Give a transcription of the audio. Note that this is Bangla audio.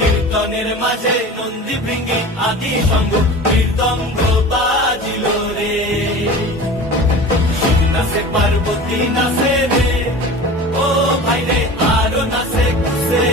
কীর্তনের মাঝে নন্দী ভৃঙ্গি আদি সঙ্গ কীর্তঙ্গ বাজিল রে। শিব নাচে পার্বতী নাচে রে, ও ভাই রে আরো নাচে খুশে।